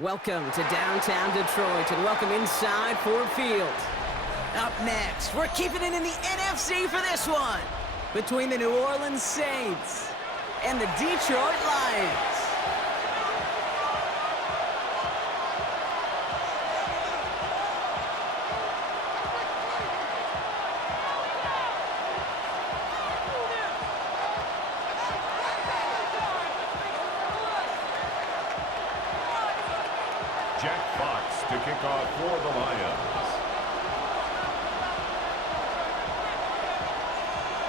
Welcome to downtown Detroit and welcome inside Ford Field. Up next, we're keeping it in the NFC for this one. Between the New Orleans Saints and the Detroit Lions. Jack Fox to kick off for the Lions.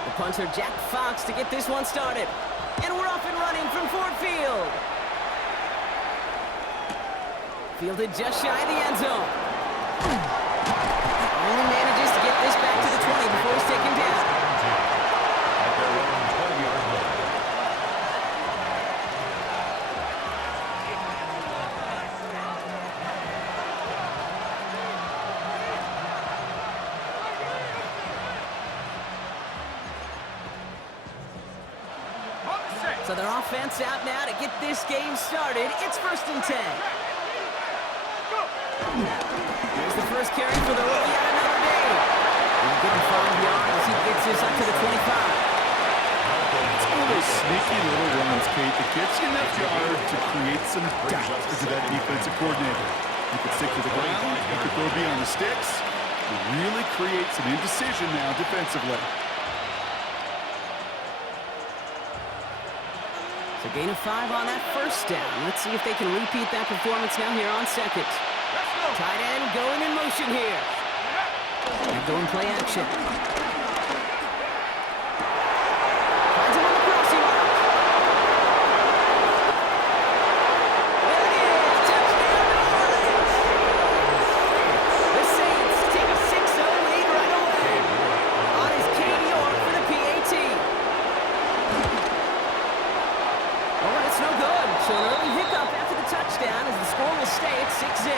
The punter, Jack Fox, to get this one started. And we're off and running from Ford Field. Fielded just shy of the end zone. Only manages to get this back to the 20 before he's taken down. At their own 20-yard line. So their offense out now to get this game started. It's 1st and 10. Here's the first carry for the rookie out of Notre Dame. He's getting 5 yards as he gets this up to the 25. It's one of those sneaky little runs, Kate, that gets you enough yards to create some doubt into that defensive coordinator. You could stick to the ground, you could throw beyond the sticks. It really creates some indecision now defensively. So gain of 5 on that first down. Let's see if they can repeat that performance now here on second. Tight end going in motion here. And going play action. Finds him on the crossing route. There it is. Touchdown, New Orleans. The Saints take a 6-0 lead right away. On his Cade York for the PAT. Oh, it's no good. So an early hiccup after the touchdown as the score will stay at 6-0.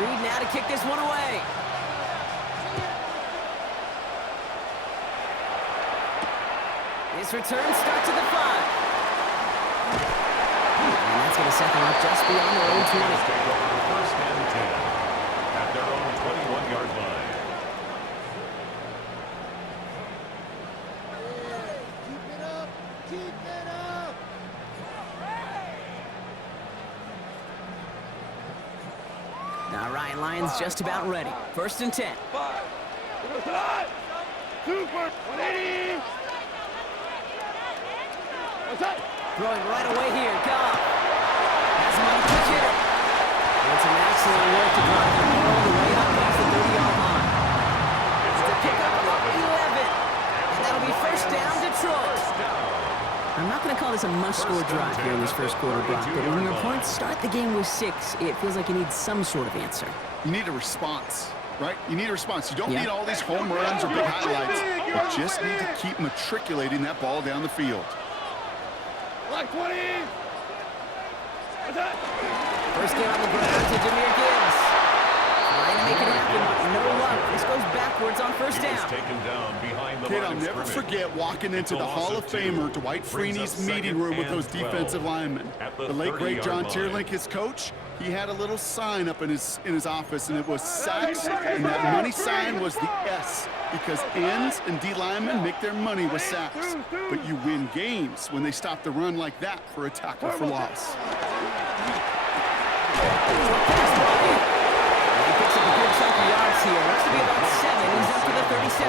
Reed now to kick this one away. This return starts at the 5. And that's going to set them up just beyond their own 20. Take over 1st and 10 at their own 21-yard line. All right, Lions just about ready. 1st and 10. Throwing right away here. Goff has him on the quick hitter. It's an excellent work to drive the ball all the way up past the 30-yard line. It's a pickup of 11. And that'll be 1st down, Detroit. I'm not going to call this a must-score drive here in this first quarter, Brock, but when your points start the game with 6, it feels like you need some sort of answer. You need a response, right? You need a response. You don't need all these home runs or big highlights. You just need to keep matriculating that ball down the field. First game on the ground to Jahmyr Gibbs. Trying to make it happen, but no luck. This goes backwards on 1st down. Taken down behind the Kid, line I'll of never scrimmage. forget walking into the Hall of Famer Dwight Freeney's meeting room with those defensive linemen. The late, great John Tierlink, his coach, he had a little sign up in his office, and it was sacks, and that money sign was the S, because ends and D linemen make their money with sacks. But you win games when they stop the run like that for a tackle for loss. He picks up a good chunk of yards here. Looks to be about 7. He's up to the 37.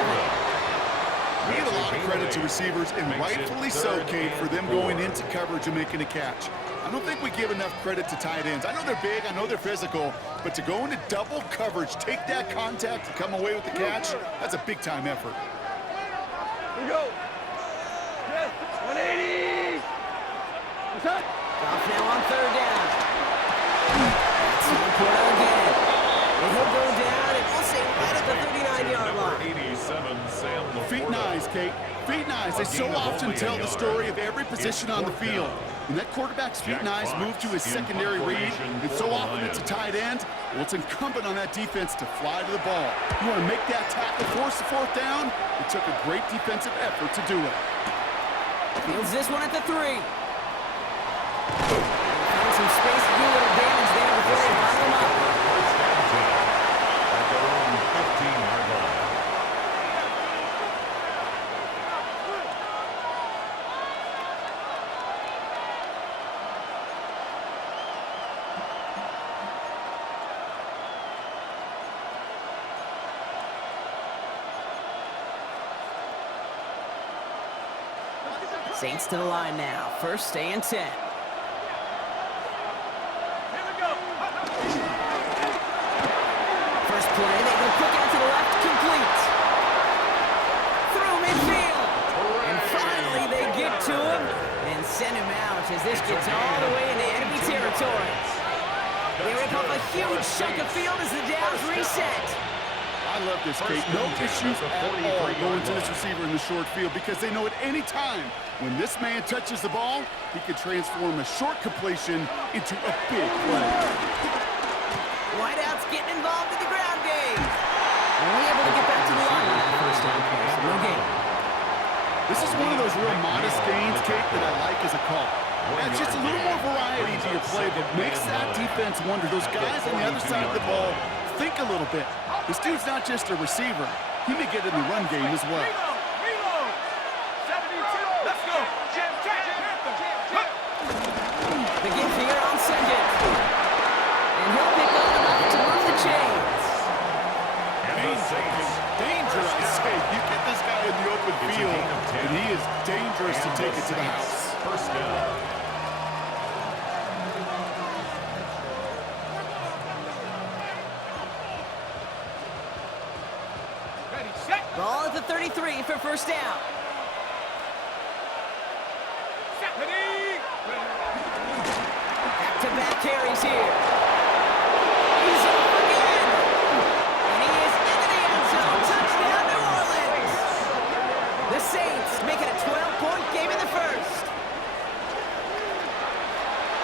We give a lot of credit to receivers, and rightfully so, Kate, for them going into coverage and making a catch. I don't think we give enough credit to tight ends. I know they're big, I know they're physical, but to go into double coverage, take that contact, and come away with the catch, that's a big-time effort. Here we go. Yes, 180. Off now on 3rd down. That's Laporta again. And he'll go down and we'll say right at the 39-yard line. 87, Sam Laporta. Feet and eyes, Kate. Feet and eyes. They so often tell the story of every position on the field. When that quarterback's feet and eyes move to his secondary read, and so often it's a tight end, well, it's incumbent on that defense to fly to the ball. You want to make that tackle, force the 4th down? It took a great defensive effort to do it. Fields this one at the 3. Found some space to do a little damage there before they bottle him up. First and 10 at their own 15-yard line. Saints to the line now. First and 10. First play, they go quick out to the left, complete. Through midfield. And finally they get to him and send him out as this gets all the way into enemy territory. They rip up a huge chunk of field as the downs reset. I love this, Kate. No issues at all going to this receiver in the short field because they know at any time when this man touches the ball, he can transform a short completion into a big play. Wideouts getting involved in the ground game. Only able to get back to the line on that first down play, so no gain. This is one of those real modest gains, Kate, that I like as a call. Adds just a little more variety to your playbook. Makes that defense wonder. Those guys on the other side of the ball think a little bit. This dude's not just a receiver. He may get in the run game as well. Reload! 72, let's go! The give here on second. And he'll pick up enough to move the chains. Dangerous escape. You get this guy in the open field, and he is dangerous to take it to the house. First down. Ball at the 33 for first down. Back-to-back carries here. He's off again. And he is into the end zone. Touchdown, New Orleans. The Saints make it a 12-point game in the first.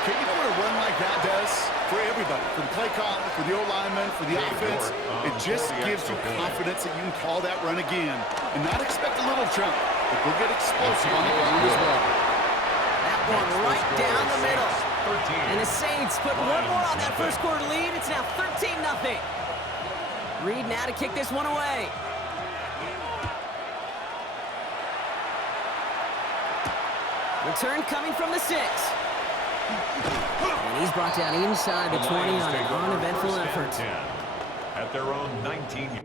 You know what a run like that does for everybody, for the play caller, for the O-lineman, for the offense? It just gives you confidence that you can call that run again and not expect a little jump, but we'll get explosive on the ground as well. That one right down the middle. And the Saints put one more on that first quarter lead. It's now 13-0. Reed now to kick this one away. Return coming from the 6. And he's brought down inside the 20 on an uneventful effort. At their own 19.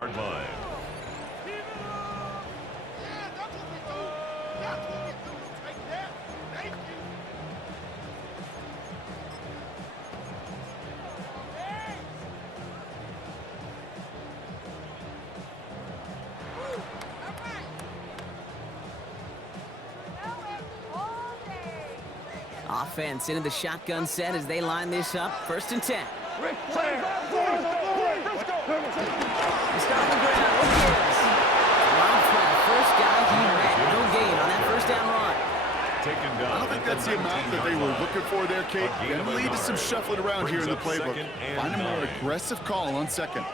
Yard line. Offense into the shotgun set as they line this up. First and 10. Rick Flair! He's got on the ground. What gives? Rob for the first guy he met. No gain on that first down run. Taken down. I don't think that's the amount that they were looking for there, Kate. Gonna lead to some shuffling around here in the playbook. Find a more aggressive call on second.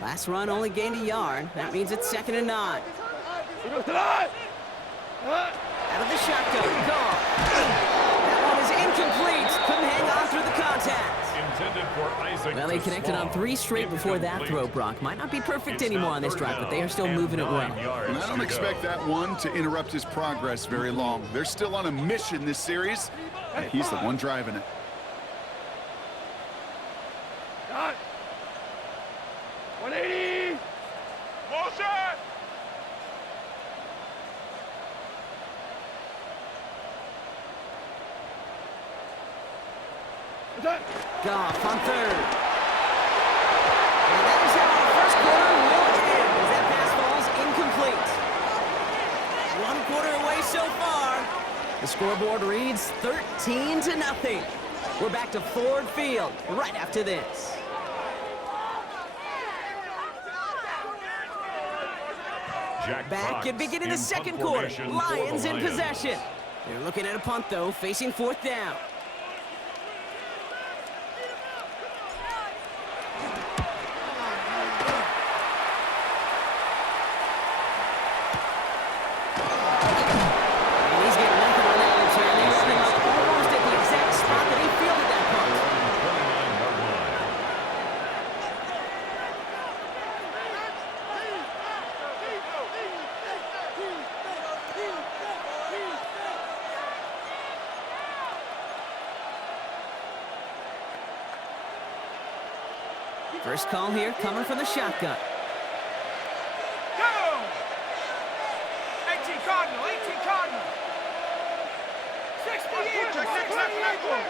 Last run only gained a yard. That means it's 2nd and 9. Out of the shotgun. Gone. That one is incomplete. Couldn't hang on through the contact. Intended for Isaac. Well, they connected on 3 straight before that throw, Brock. Might not be perfect anymore on this drive, but they are still moving it well. And I don't expect that one to interrupt his progress very long. They're still on a mission this series, and he's the one driving it. 180! Motion! Goff on 3rd. And that is how the first quarter scoreboard reads 13-0. We're back to Ford Field right after this. Back at beginning of the second quarter. Lions in possession. They're looking at a punt, though, facing fourth down. And he's getting nothing on that return. They opened him up almost at the exact spot that he fielded that punt. First call here coming from the shotgun. Go! 18 Cardinal, 18 Cardinal. 60 Eagles, 60 Eagles.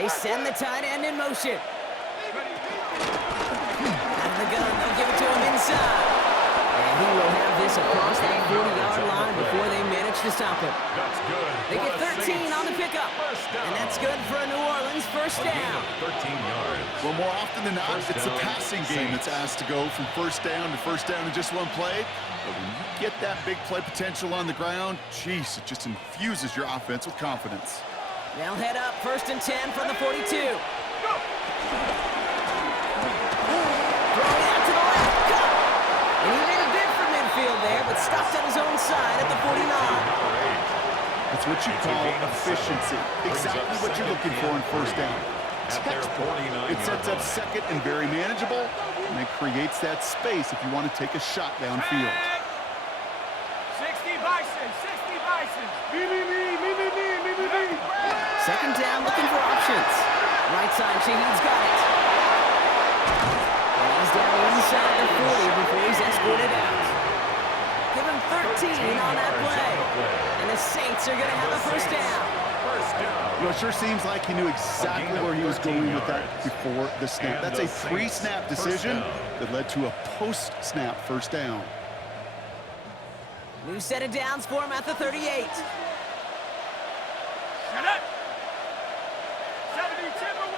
They send the tight end in motion. Out of the gun, they'll give it to him inside. And he will have this across that 40-yard line before they manage to stop him. That's good. They get 13 on the pickup. And that's good for a New Orleans first down. 13 yards. Well, more often than not, it's the passing game that's asked to go from first down in just one play. But when you get that big play potential on the ground, geez, it just infuses your offense with confidence. They'll head up 1st and 10 from the 42. Throwing out to the left. Go! And he made a bid for midfield there, but stopped on his own side at the 49. That's what you call efficiency. Exactly what you're looking for in first down. Textbook. It sets up second and very manageable, and it creates that space if you want to take a shot downfield. 60 Bison, 60 Bison. Second down, looking for options. Right side, Shaheed's got it. And he's down inside the 40 before he's escorted out. Give him 13 on that play. And the Saints are going to have a first down. You know, it sure seems like he knew exactly where he was going with that before the snap. That's a pre-snap decision that led to a post-snap first down. New set of downs for him at the 38. Shut up. 70 Timber.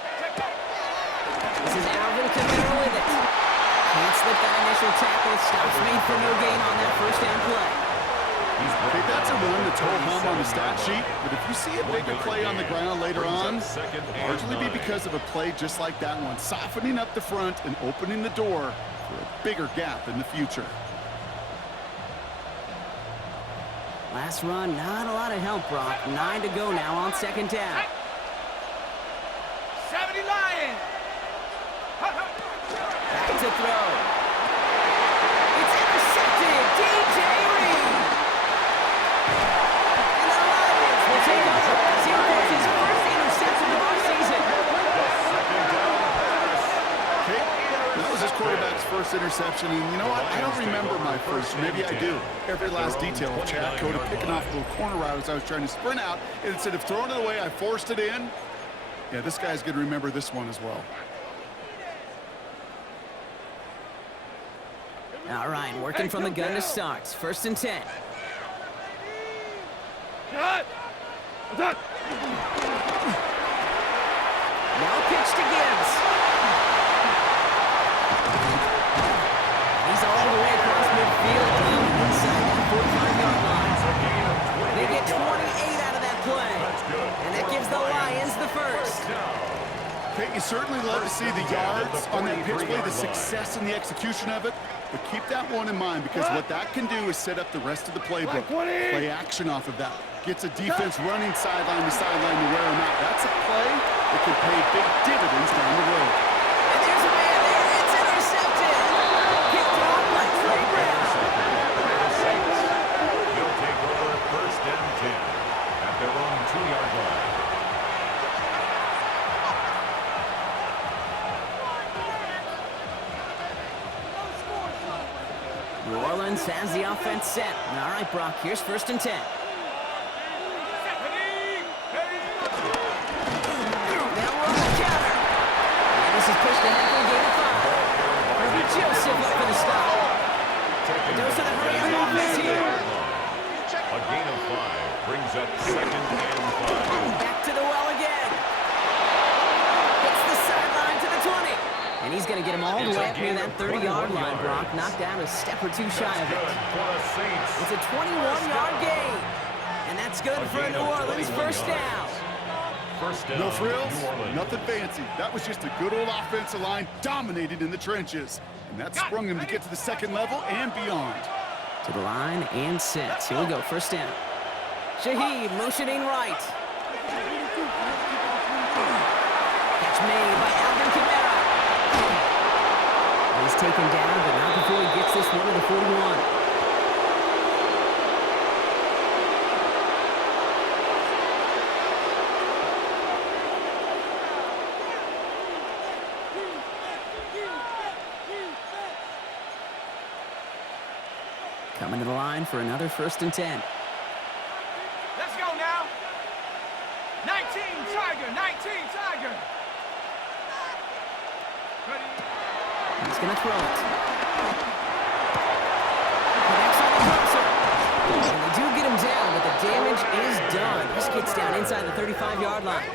This is Alvin Kamara with it. Can't slip that initial tackle. Stops made for no gain on that first down play. Okay, that's a run that's whole hum on the stat sheet, but if you see a bigger play on the ground later on, it'll largely be because of a play just like that one, softening up the front and opening the door for a bigger gap in the future. Last run, not a lot of help, Brock. 9 to go now on second down. 70 Lions. Back to throw. It's intercepted. DJ Reed. And the Lions will take over as he records his first interception of our season. Okay, that was his quarterback's first interception, and you know what? I don't remember my first. Maybe I do. Every last detail of Chad Cota picking off a little corner route as I was trying to sprint out, and instead of throwing it away, I forced it in. Yeah, this guy's going to remember this one as well. All right, working from the gun to start. 1st and 10. Cut. Now pitch to Gibbs. He's all the way across midfield down inside that 45-yard line. They get 28 out of that play. And that gives the Lions the first. Okay, you certainly love to see the yards on that pitch play, the success in the execution of it, but keep that one in mind because what that can do is set up the rest of the playbook. Play action off of that. Gets a defense running sideline to sideline to wear them out. That's a play that can pay big dividends down the road. And there's a man there. It's intercepted. Picked off by Trey Brown. They'll take over 1st and 10 at their own 2-yard line. New Orleans has the offense set. All right, Brock, here's 1st and 10. Now we're on the counter. And this is pushed ahead for a gain of 5. Herbie Joseph up for the stop. A dose of the hurry on offense here. A gain of 5 brings up 2nd and 30-yard line, Brock. Knocked down a step or two shy of it. It's a 21-yard gain. And that's good for a New Orleans first down. No frills, nothing fancy. That was just a good old offensive line dominated in the trenches. And that sprung him to get to the second level and beyond. To the line and set. Here we go, first down. Shaheed motioning right. Catch made by Alvin Kamara. He's taken down, but not before he gets this one to the 41. Coming to the line for another 1st and 10. Let's go now. 19 Tiger, 19 Tiger. Ready? He's going to throw it. Connects on the crosser. And they do get him down, but the damage is done. This gets down inside the 35-yard line.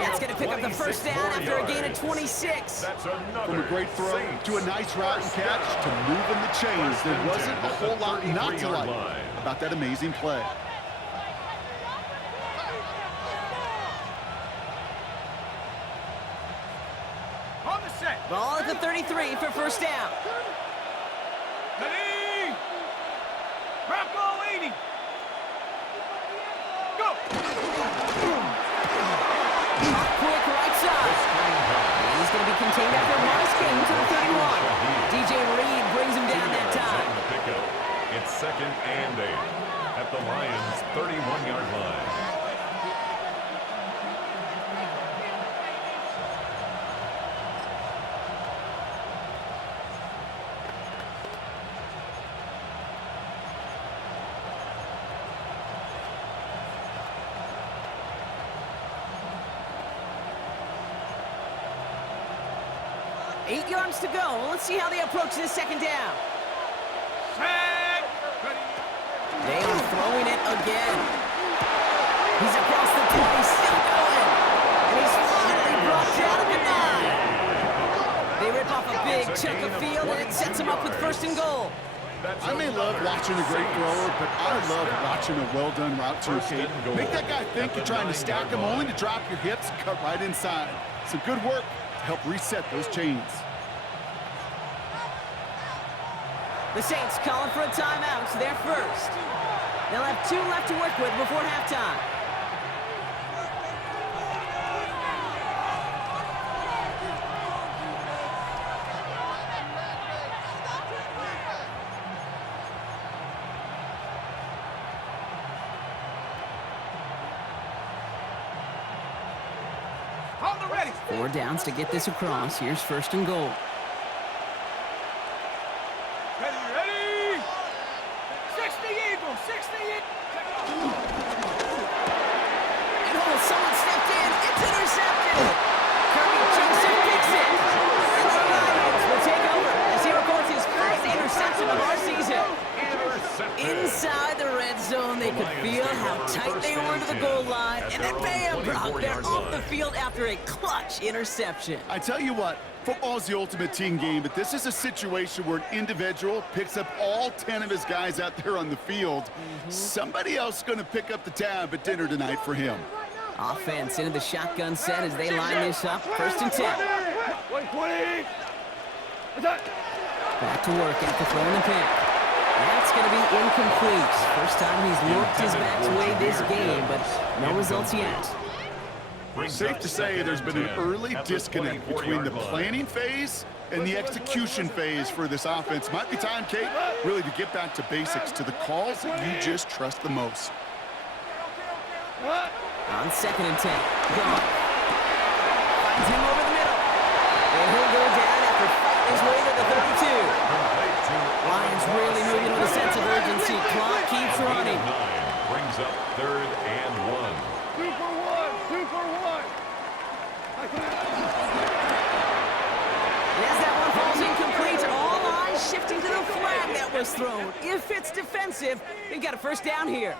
That's going to pick up the first down after a gain of 26. From a great throw to a nice route and catch to moving the chains, there wasn't a whole lot not to like about that amazing play. On the set. Ball at the 33 for first down. Ready? Bronco 80. Go. Quick right side. And he's going to be contained after a modest gain to the 31. DJ Reed brings him down that time. It's 2nd and 8 at the Lions' 31-yard line. Eight yards to go. Let's see how they approach this second down. Set. Ready? They are throwing it again. He's across the 20, still going. And he's finally brought down at the 9. They rip off a big chunk of field, and it sets him up with 1st and goal. I may love watching a great thrower, but I love watching a well-done route to escape. Make that guy think you're trying to stack him only to drop your hips and cut right inside. Some good work to help reset those chains. The Saints calling for a timeout, so they're first. They'll have 2 left to work with before halftime. On the ready. 4 downs to get this across. Here's 1st and goal. Ready, ready. 60 Eagles, 60 Eagles. And someone stepped in. It's intercepted. Kirby Joseph picks it. And the Lions will take over as he records his 1st interception of our season. Inside the red zone, they could feel how tight they were to the goal line. And then bam, Brock, they're off the field after a clutch interception. I tell you what, football is the ultimate team game, but this is a situation where an individual picks up all 10 of his guys out there on the field. Somebody else is going to pick up the tab at dinner tonight for him. Offense into the shotgun set as they line this up. 1st and 10. 120. Back to work after throwing the pick. That's going to be incomplete. First time he's worked his back's way this game, but no results yet. Safe to say there's been an early disconnect between the planning phase and the execution phase for this offense. Might be time, Kate, really to get back to basics, to the calls that you just trust the most. On 2nd and 10. Gone. Finds him over the middle. And he'll go down after fighting his way to the 32. Lions really moving with a sense of urgency. Clock keeps running. Brings up 3rd and 1. 2 for 1, 2 for 1. And as that one falls incomplete, all eyes shifting to the flag that was thrown. If it's defensive, they've got a 1st down here.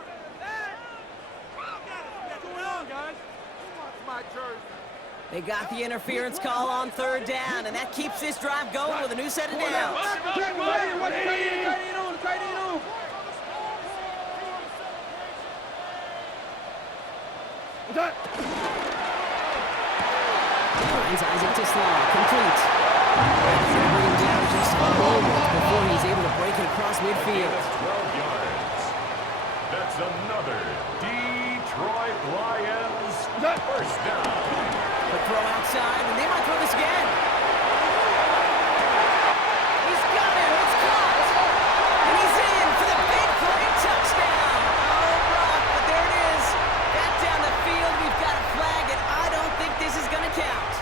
What's going on, guys? My jersey. They got the interference call on third down, and that keeps this drive going with a new set of downs. Finds Isaac to Slaw, complete. He's going to bring him down just a moment before he's able to break it across midfield. 12 yards. That's another Detroit Lions first down. The throw outside, and they might throw this again. He's got him, it's caught. And he's in for the big play touchdown. Oh, Brock, but there it is. Back down the field, we've got a flag, and I don't think this is going to count.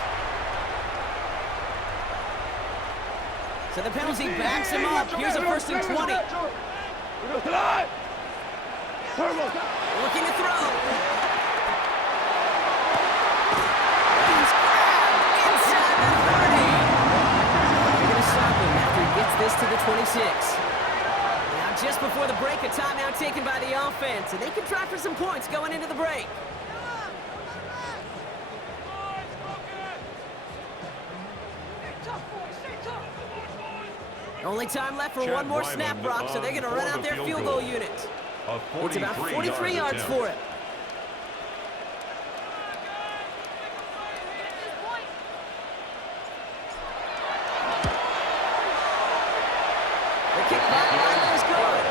So the penalty backs him up. Here's a 1st and 20. Looking to throw. He's grabbed inside the 30. They're going to stop him after he gets this to the 26. Now just before the break, a timeout taken by the offense, and they can try for some points going into the break. Only time left for one more snap, Brock, so they're going to run out their field goal unit. It's about 43 yards for it. The kick by Ryder is good.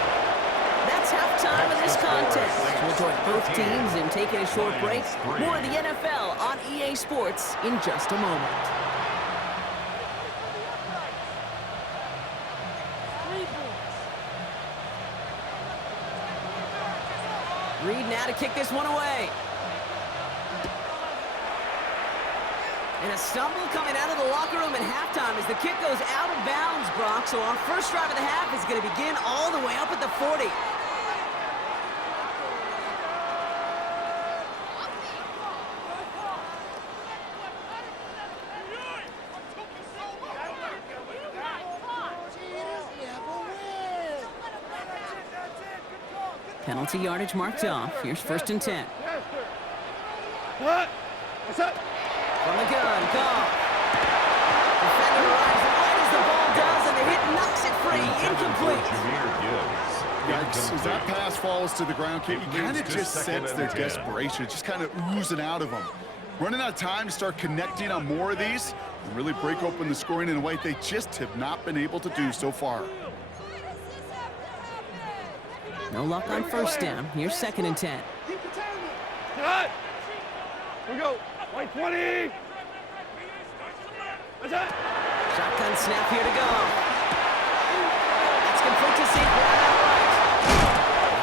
That's halftime in this contest. We'll join both teams in taking a short break. More of the NFL on EA Sports in just a moment. Reed now to kick this one away. And a stumble coming out of the locker room at halftime as the kick goes out of bounds, Brock. So our first drive of the half is going to begin all the way up at the 40. Penalty yardage marked off. Here's 1st and 10. What's up? From the gun, Goff. Defender arrives right as the ball does, and the hit knocks it free. Incomplete. Yikes. As that pass falls to the ground, you kind of just sense their desperation, just kind of oozing out of them. Running out of time to start connecting on more of these and really break open the scoring in a way they just have not been able to do so far. No luck on 1st down. Here's 2nd and 10. Here we go. 120. Shotgun snap here to go. That's complete to St. Brown outright.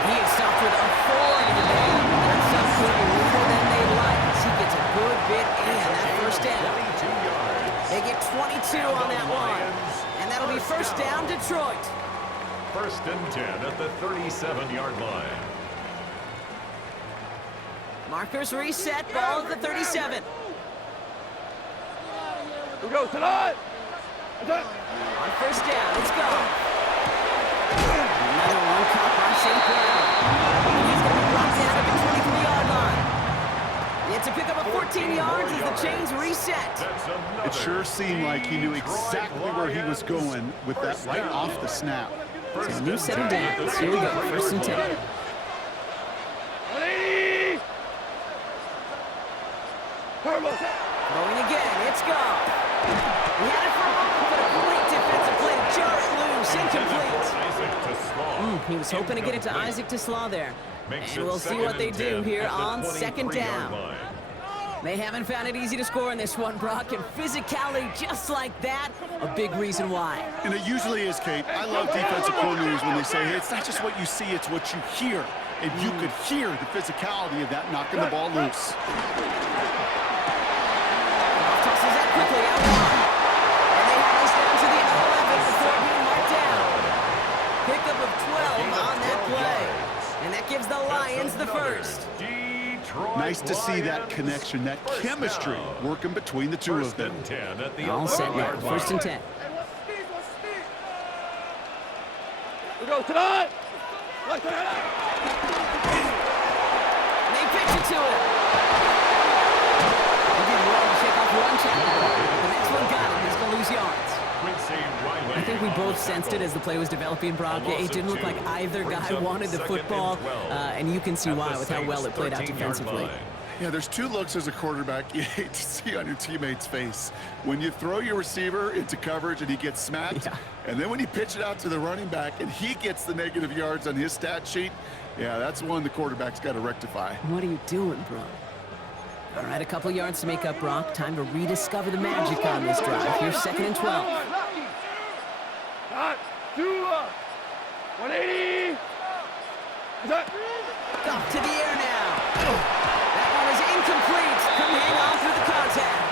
He is stopped with authority there. That's something more than they like as he gets a good bit in that 1st down. They get 22 on that one. And that'll be 1st down, Detroit. 1st and 10 at the 37-yard line. Markers reset, ball at the 37. We go tonight. On 1st down, let's go. Another one caught by St. Brown. He's going to be brought down at the 23-yard line. It's a pickup of 14 yards as the chains reset. It sure seemed like he knew exactly where he was going with that right off the snap. It's a new set of downs. Here we go, 1st and 10. 180. Throwing again, it's gone. He had it for a moment, but a great defensive play to jar it loose, incomplete. He was hoping to get it to Isaac to Slaw there. And we'll see what they do here on 2nd down. They haven't found it easy to score in this one, Brock, and physicality just like that, a big reason why. And it usually is, Kate. I love defensive coordinators when they say, hey, it's not just what you see, it's what you hear. And you could hear the physicality of that knocking the ball loose. Tosses that quickly out wide. And they have this down to the 11 before being marked down. Pickup of 12 on that play. And that gives the Lions the 1st. Nice to see that connection, that chemistry working between the two of them. All set now, 1st and 10. We go tonight. They pitch it to him. He did well to shake off tackle. The next one got him. He's going to lose yards. I think we both sensed it as the play was developing, Brock. It didn't look like either guy wanted the football, and you can see why with how well it played out defensively. Yeah, there's two looks as a quarterback you hate to see on your teammate's face. When you throw your receiver into coverage and he gets smacked, and then when you pitch it out to the running back and he gets the negative yards on his stat sheet, yeah, that's one the quarterback's got to rectify. What are you doing, bro? All right, a couple yards to make up, Brock. Time to rediscover the magic on this drive. Here's 2nd and 12. Hot, 180. Off to the air now. That one is incomplete. Couldn't hang on through the contact.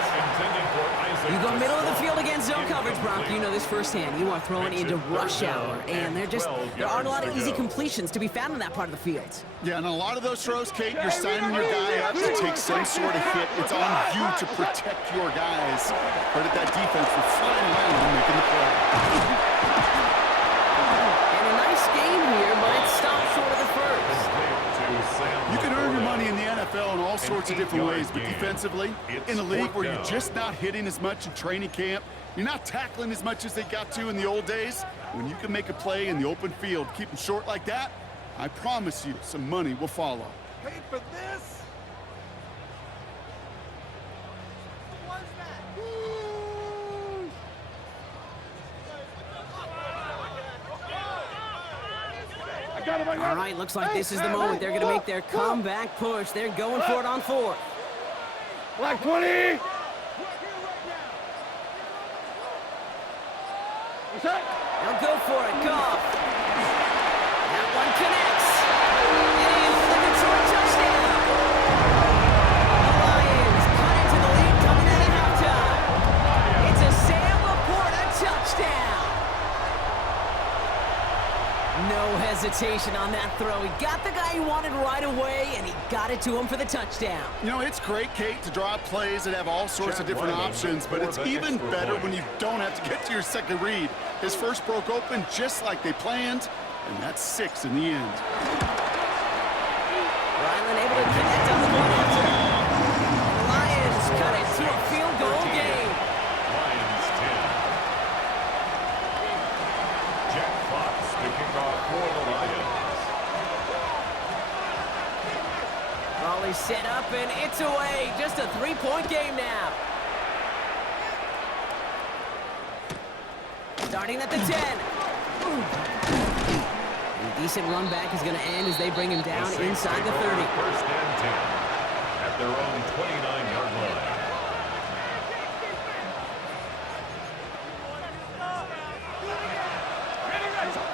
You go middle of the field against zone coverage, Brock. You know this firsthand. You are throwing into rush hour, and there aren't a lot of easy completions to be found in that part of the field. Yeah, and a lot of those throws, Kate, you're signing your guy up to take some sort of hit. It's on you to protect your guys. Credit that defense for flying around and making the play. And a nice game here, but it stopped short of the first. You can earn your money in the NFL in all sorts of different ways, but defensively, in a league where you're just not hitting as much in training camp, you're not tackling as much as they got to in the old days, when you can make a play in the open field, keep them short like that, I promise you some money will follow. Paid for this? What was that? I got him, All right, looks like this is the moment. They're going to make their comeback push. They're going for it on 4th. Black 20. What's that? They'll go for it. Goff. That one connects. It is looking for a touchdown. The Lions cut into the lead coming into halftime. It's a Sam Laporta touchdown. No hesitation on that throw. He got the guy he wanted right away, and he got it to him for the touchdown. You know, it's great, Kate, to draw up plays that have all sorts of different options, but it's even better when you don't have to get to your second read. His first broke open just like they planned, and that's 6 in the end. Ryland able to connect on the one after. The Lions cut it to a field goal game. Lions 10. Jack Fox to kick off for the Lions. Volley set up, and it's away. Just a 3-point game now. Starting at the 10. A decent run back is going to end as they bring him down inside the 30. 1st and 10 at their own 29-yard line.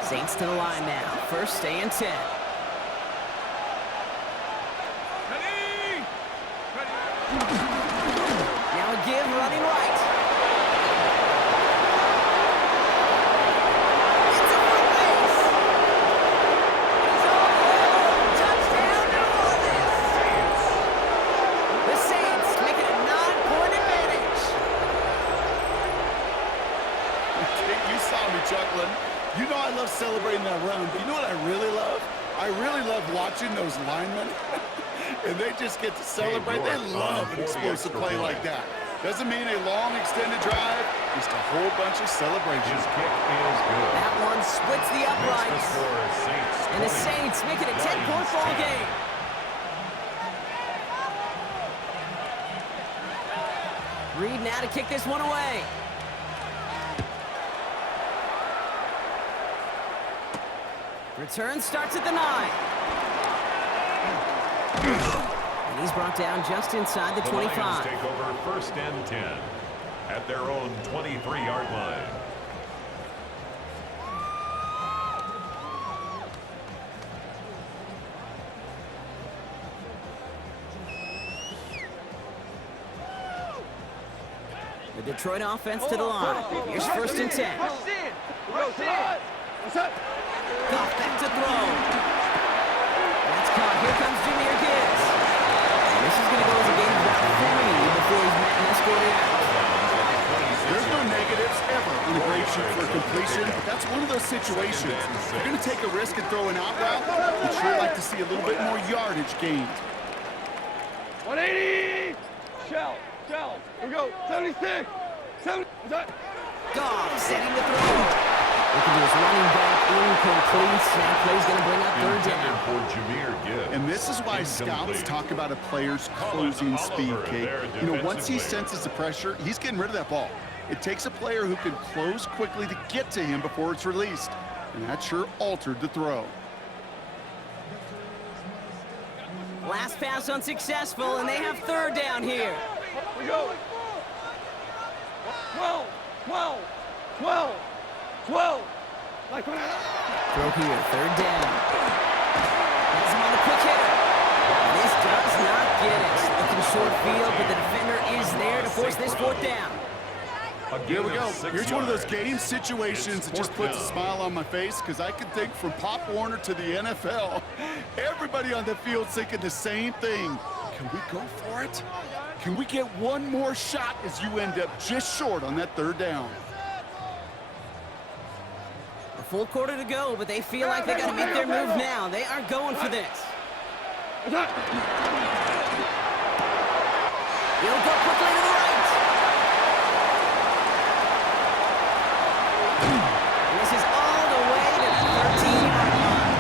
Saints to the line now. 1st and 10. Now a give running right. It's a foot race. He's all over. Touchdown, New Orleans. The Saints make it a 9-point advantage. Kate, you saw me chuckling. You know I love celebrating that run, but you know what I really love? I really love watching those linemen, and they just get to celebrate. They love an explosive play like that. Doesn't mean a long extended drive, just a whole bunch of celebrations. His kick is good. That one splits the uprights. Saints And the Saints make it a 10-point ball game. Reed now to kick this one away. Return starts at the 9. And he's brought down just inside the 25. Lions take over 1st and 10 at their own 23-yard line. The Detroit offense to the line. Here's 1st and 10. What's up? Goff back to throw. That's caught. Here comes Jahmyr Gibbs. And this is going to go as a game of about 3 before he's met and escorted out. There's no negatives ever in a great shoot for a completion, but that's one of those situations. If you're going to take a risk and throw an out route, you'd sure like to see a little bit more yardage gained. 180. Shell. Down. Here we go. 76. 70. Is that? Goff setting the throw. Looking to his running back, incomplete. That play's going to bring up third down. For Jameer Gibbs. And this is why scouts talk about a player's closing speed, Kate. You know, once he senses the pressure, he's getting rid of that ball. It takes a player who can close quickly to get to him before it's released. And that sure altered the throw. Last pass unsuccessful, and they have third down here. Here we go. 12. 12. 12. 12. Like when Throw here, third down. Has him on the quick hitter. This does not get it. Looking short field, but the defender is there to force this fourth down. Here we go. Here's one of those game situations that just puts a smile on my face because I can think from Pop Warner to the NFL, everybody on the field thinking the same thing. Can we go for it? Can we get one more shot as you end up just short on that third down? A full quarter to go, but they feel like they got to make their move now. They are going for this. He'll go quickly to the right. This is all the way to the 13-yard line.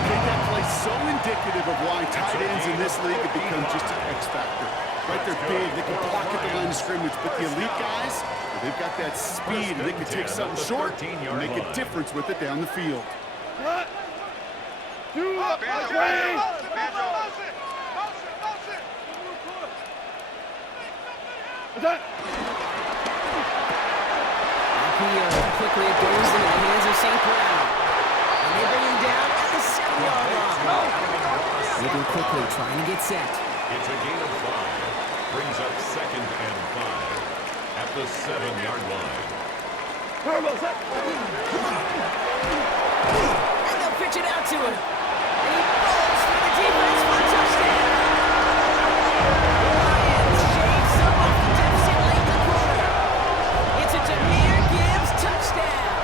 Okay, that play's so indicative of why tight ends in this league have become just an X factor. Right, they're big, they can block at the line of scrimmage, but the elite guys, they've got that speed, and they can take something short and make a difference with it down the field. What? Two up, that? Quickly it goes into the hands of St. Brown. And they bring him down at the 7-yard line. Moving quickly, trying to get set. It's a gain of 5. Brings up 2nd and 5 at the 7-yard line. And they'll pitch it out to him. And he falls through the defense for a touchdown. Lions shave some off the deficit late in the quarter. It's a Jameer Gibbs touchdown.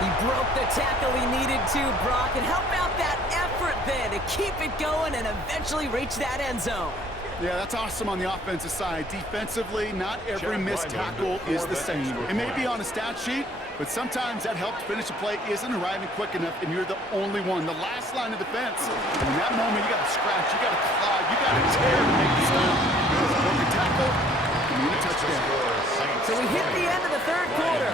He broke the tackle he needed to, Brock, and help out that effort then to keep it going and eventually reach that end zone. Yeah, that's awesome on the offensive side. Defensively, not every missed tackle is the same. It may be on a stat sheet, but sometimes that help to finish a play isn't arriving quick enough, and you're the only one. The last line of defense. And in that moment, you got to scratch, you got to claw, you got to tear to make the stop. Because a broken tackle, you need a touchdown. So we hit the end of the third quarter.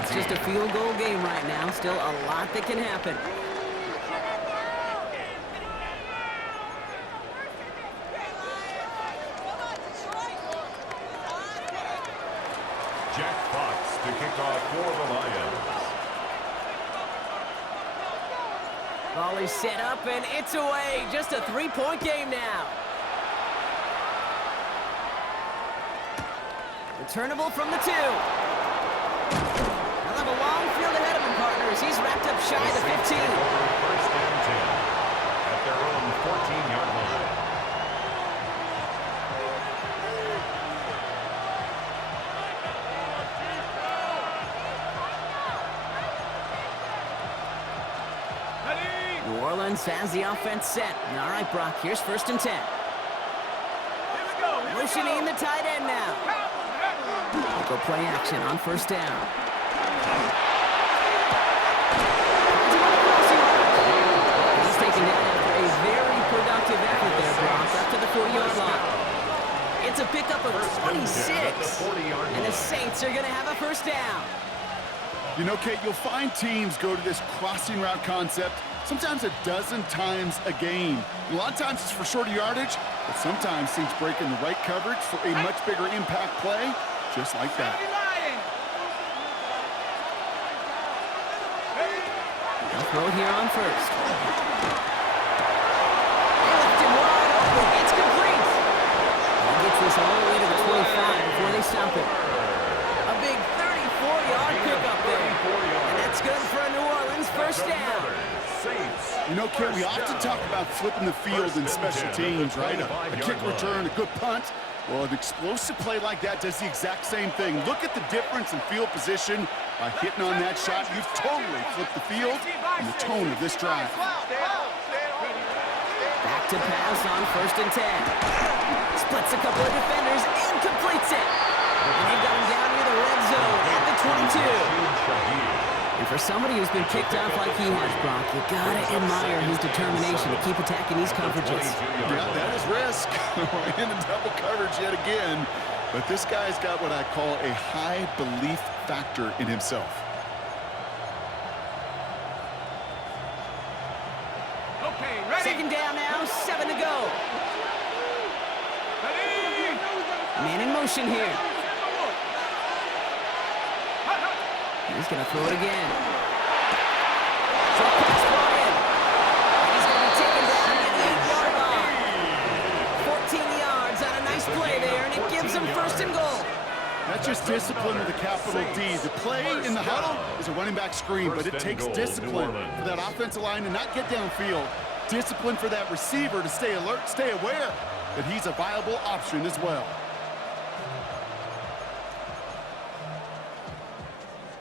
It's just a field goal game right now. Still a lot that can happen. Jack Fox to kick off for the Lions. Ball is set up and it's away. Just a 3-point game now. Returnable from the 2. He'll have a long field ahead of him, partners. He's wrapped up shy of the 15. First and 10 at their own 14-yard line. New Orleans has the offense set. All right, Brock, here's 1st and 10. Motioning the tight end now. Go play action on 1st down. He's taken down after a very productive effort there, Brock, up to the 40-yard line. It's a pickup of 26, and the Saints are going to have a 1st down. You know, Kate, you'll find teams go to this crossing route concept sometimes a dozen times a game. A lot of times it's for shorter yardage, but sometimes teams break in the right coverage for a much bigger impact play, just like that. They'll throw here on 1st. They left him wide open. It's complete. He gets this all the way to the 25 before they stop it. A big 34-yard pickup there. And that's good for a New Orleans 1st down. You know, Kate, we often talk about flipping the field in special teams, right? A kick return, a good punt. Well, an explosive play like that does the exact same thing. Look at the difference in field position. By hitting on that shot, you've totally flipped the field and the tone of this drive. Back to pass on 1st and 10. Splits a couple of defenders and completes it. And they've got him down near the red zone at the 22. And for somebody who's been kicked off like he has, Brock, you gotta admire his determination to keep attacking these coverages. Yeah, that is risk. In the double coverage yet again. But this guy's got what I call a high belief factor in himself. Okay, ready? 2nd down now, 7 to go. Ready? Man in motion here. He's going to throw it again. Short pass ball in. And he's going to be taken down at the 8-yard line. 14 yards on a nice play there, and it gives him 1st and goal. That's just discipline with a capital D. The play in the huddle is a running back screen, but it takes discipline for that offensive line to not get downfield. Discipline for that receiver to stay alert, stay aware that he's a viable option as well.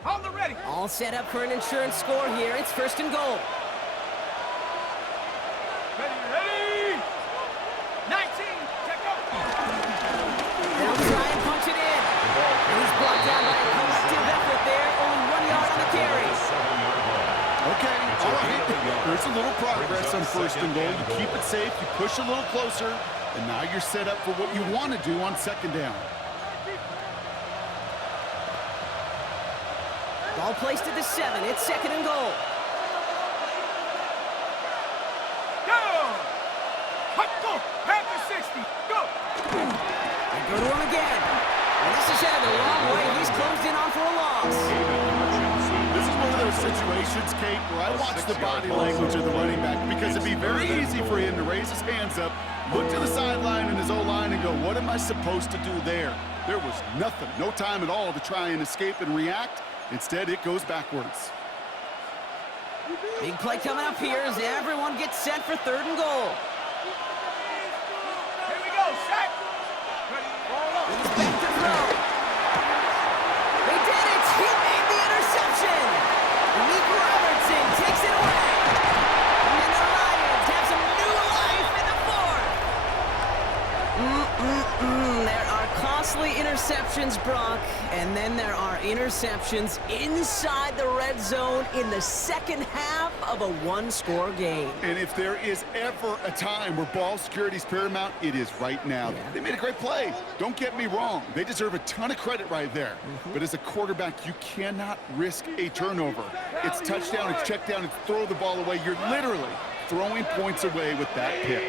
On the ready. All set up for an insurance score here. It's 1st and goal. Ready? 19. Check go. They'll try and punch it in. And he's blocked down by a collective effort there. Only 1 yard on the carry. Okay, all right. There's a little progress on 1st and goal. You keep it safe, you push a little closer, and now you're set up for what you want to do on 2nd down. Ball placed at the 7. It's 2nd and goal. Go. Hop, go. Pass to 60. Go. They go to him again. And this is headed the wrong way. He's closed in on for a loss. This is one of those situations, Kate, where I watch the body language of the running back because it'd be very easy for him to raise his hands up, look to the sideline in his O-line and go, what am I supposed to do there? There was nothing, no time at all to try and escape and react. Instead, it goes backwards. Big play coming up here as everyone gets set for 3rd and goal. Here we go. Sack. Ready. Roll up. He's back to throw. They did it! He made the interception! Nick Robertson takes it away. And then the Lions have some new life in the 4th. There are costly interceptions, Brock, and then there are interceptions inside the red zone in the 2nd half of a 1-score game. And if there is ever a time where ball security is paramount, it is right now. Yeah. They made a great play. Don't get me wrong. They deserve a ton of credit right there. But as a quarterback, you cannot risk a turnover. It's touchdown, it's check down, it's throw the ball away. You're literally throwing points away with that pick.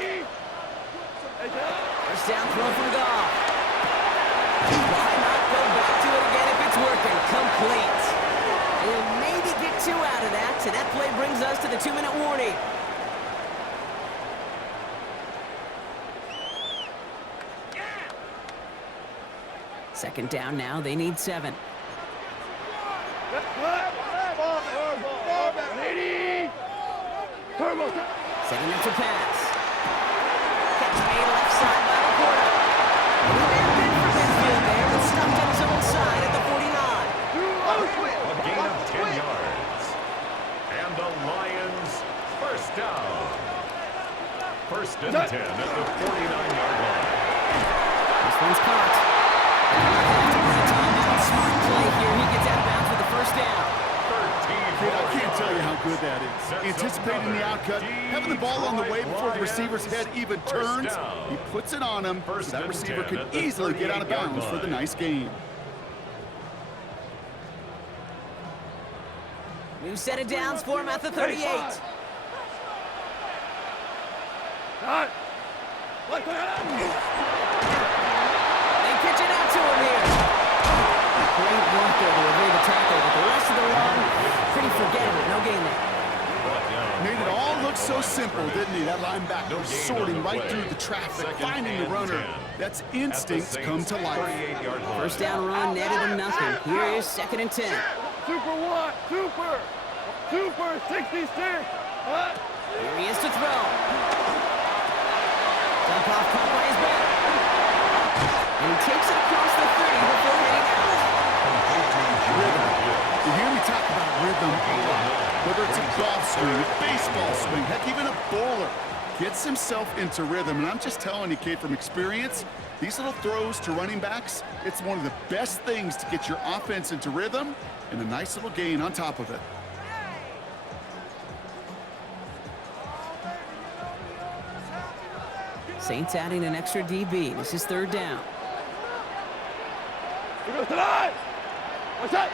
First down throw from Goff. Why not go back to it again if it's working? Complete. We'll maybe get 2 out of that, so that play brings us to the 2-minute warning. Second down now, they need 7. Ready. Turbo. Setting up to pass. Catch made left side by the corner. He may have been for midfield there, but stopped on his own side at the 49. A gain of 10 yards. And the Lions, 1st down. 1st and 10 at the 49-yard line. This one's caught. Smart play here. He gets out of bounds for the 1st down. Kid, I can't tell you how good that is. Anticipating the outcut, having the ball on the way before the receiver's head even turns, he puts it on him, so that receiver could easily get out of bounds for the nice gain. New set of downs for him at the 38. Cut. They pitch it out to him here. Great work there to evade the tackle, but the rest of the run, pretty forgettable. No gain there. Made it all look so simple, didn't he? That linebacker sorting right through the traffic, finding the runner. That's instincts come to life. First down run netted him nothing. Here is 2nd and 10. Super what? Super 66. Here he is to throw. Dump off caught by his back. And he takes it across the 30 before heading out. Rhythm. You hear me talk about rhythm a lot. Whether it's a golf swing, a baseball swing, heck, even a bowler. gets himself into rhythm. And I'm just telling you, Kate, from experience, these little throws to running backs, it's one of the best things to get your offense into rhythm and a nice little gain on top of it. Saints adding an extra DB. This is 3rd down. Here goes the line. What's that?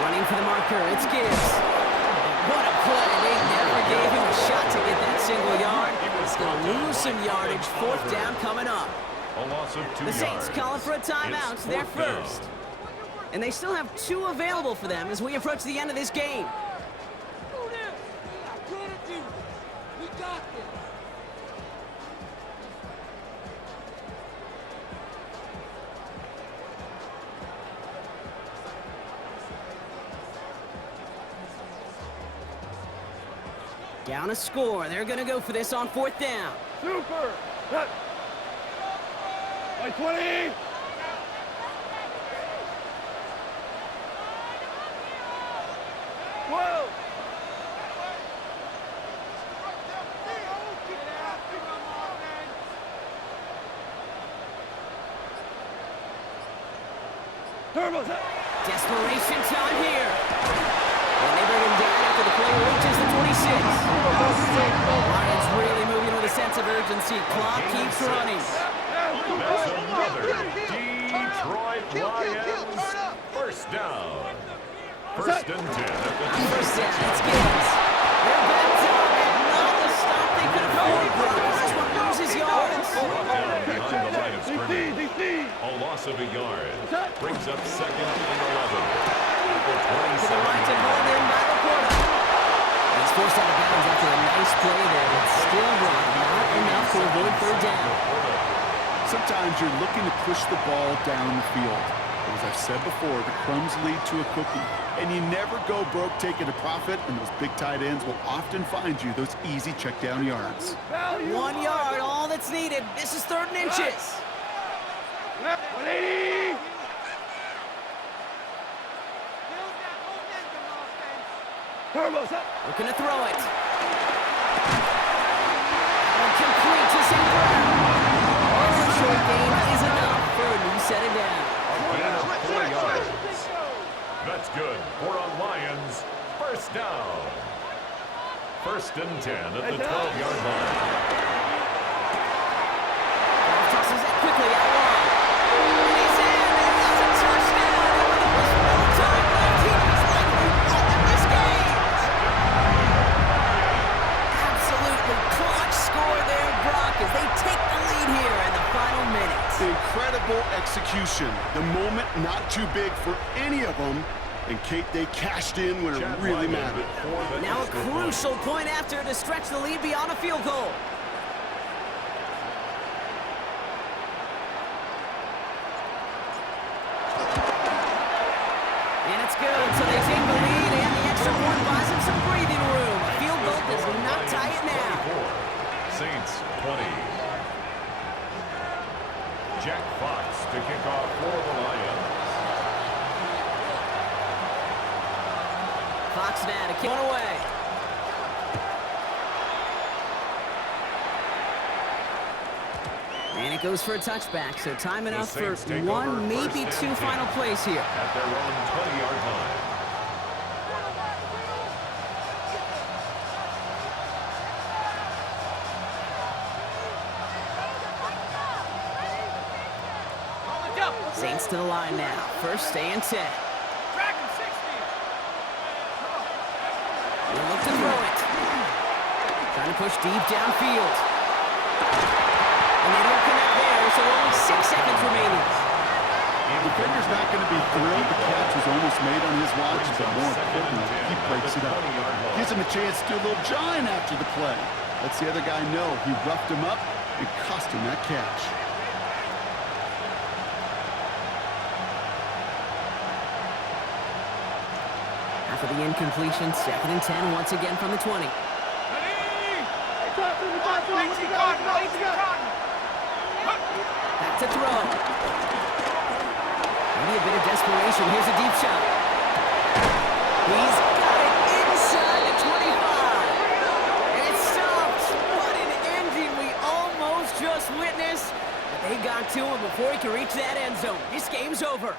Running for the marker, it's Gibbs. What a play. They never gave him a shot to get that single yard. He's going to lose some yardage. 4th down coming up. A loss of 2 The Saints yards. calling for a timeout. It's They're 4th down. first. And they still have 2 available for them as we approach the end of this game. Down a score. They're going to go for this on 4th down. Super. Set. By 20. Whoa. Turbo set. Desperation time here. And they bring him down after the play reaches the 26. Lions really moving with a sense of urgency. Clock keeps running. That's another Detroit Lions first down. 1st and 10 at the First down, it's Gibbs. They're back up. Not the stop they could afford. Broncos just want to lose his yards. brought down behind the line of DC, scrimmage. DC. A loss of a yard. Brings up 2nd and 11. To The the 27 right to hold in by the quarter. He's forced out of bounds after a nice play there, but still not enough to avoid 3rd down. Sometimes you're looking to push the ball down the field. But as I've said before, the crumbs lead to a cookie. And you never go broke taking a profit, and those big tight ends will often find you those easy check down yards. 1 yard, all that's needed. This is 3rd and inches. 180. Turbo set. Looking to throw it. And complete to St. Brown. A short gain is enough for a new set it down. A gain of 4 yards. That's good for a Lions first down. 1st and 10 at the 12-yard line. Tosses it quickly out wide. And he's in. And it's a touchdown. And with almost no time left, he was likely winning this game. Absolutely clutch score there, Brock, as they take the lead here in the final minutes. Incredible execution. The moment not too big for any of them. And Kate, they cashed in when it really mattered. Now a crucial point after to stretch the lead beyond a field goal. And it's good, so they take the lead, and the extra point buys them some breathing room. A field goal does not tie it now. Saints 20. Jack Fox to kick off for the Lions. Fox now to kick one away. And it goes for a touchback, so time enough for one, maybe 2 final plays here. At their own 20-yard line. Saints to the line now. 1st and 10. We'll look to throw it. Trying to push deep downfield. And they don't connect there, so only 6 seconds remaining. The defender's not going to be thrilled the catch was almost made on his watch, but more importantly, he breaks it up. Gives him a chance to do a little jawing after the play. Lets the other guy know he roughed him up and cost him that catch. After the incompletion, 2nd and 10 once again from the 20. Back to throw. Maybe a bit of desperation. Here's a deep shot. He's got it inside the 25. And it's stopped. What to him before he can reach that end zone. This game's over.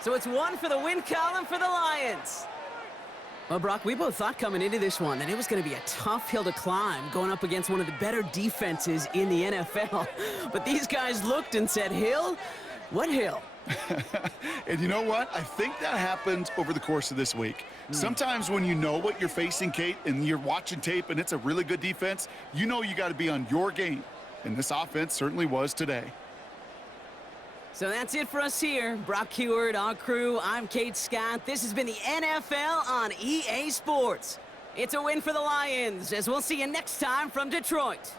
So it's one for the win column for the Lions. Well, Brock, we both thought coming into this one that it was going to be a tough hill to climb going up against one of the better defenses in the NFL. But these guys looked and said, Hill? What hill? And you know what? I think that happened over the course of this week. Sometimes when you know what you're facing, Kate, and you're watching tape and it's a really good defense, you know you got to be on your game. And this offense certainly was today. So that's it for us here. Brock Heward, our crew, I'm Kate Scott. This has been the NFL on EA Sports. It's a win for the Lions, as we'll see you next time from Detroit.